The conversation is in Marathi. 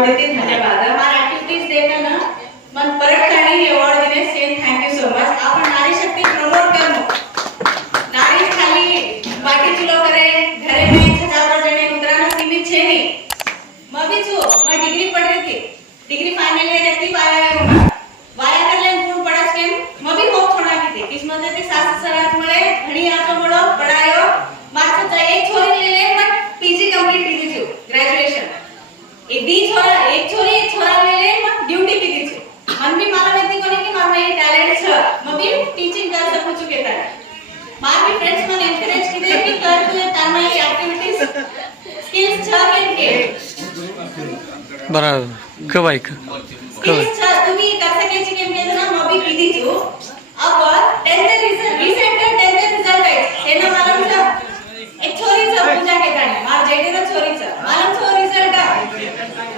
अवार्ड देते धन्यवाद मार एक्टिविटीज देखना मन परत काणी अवार्ड देने same thank you so much आपण नारी शक्ति प्रमोट करनो नारी खाली बाकी चलो करे घरे में 1000 जने उतराना सीमित छे नहीं मैं भी छु मैं डिग्री पढ़ रही थी डिग्री फाइनल ईयर रहती वाया करले गुण पडास केम मैं भी होप छोड़ा की थी किस्मत ते सास सरात मळे घणी आचो मळो पढायो माछा एक छोरी ले ले बट पीजी कंप्लीट की छु ग्रेजुएशन एक छोरी एक छोरा ले ले बट ड्यूटी की छु मन भी मारा नहीं कोनी कि मार में टैलेंट छ मैं भी टीचिंग कर सकू छु केता मार भी फ्रेंड्स मन एनकरेज की दे कि कर तू तामा ये एक्टिविटीज स्किल्स छ केन के बराबर कबाई स्किल्स छ तुम्ही कर सके छी केम के ना मैं भी कीधी छु अब 10th result recent 10th result आहे सेना मालूम छ एक छोरी छ पूजा के गाणे मार जेडे ना छोरी छ मालूम छ रिजल्ट